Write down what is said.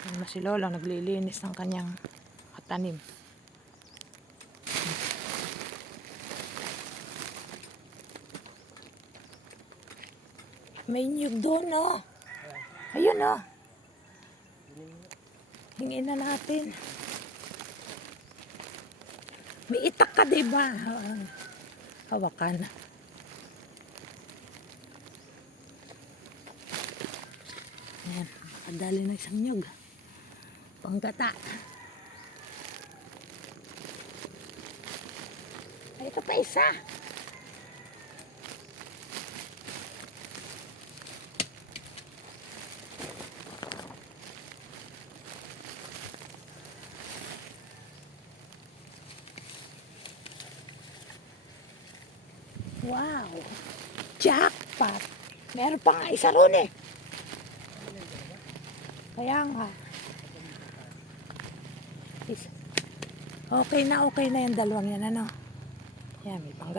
Na si Lola naglilinis ng kanyang katanim. May nyug doon, oh. Ayun, oh. Hingin na natin. May itak ka, diba? Hawakan. Ayan, kadali na isang nyug. Panggata. Ay, ito pa isa. Wow! Jackpot! Meron pa nga isa ron eh. Kaya nga. Okay na okay na yung dalawang yan ano. Yan, may panggat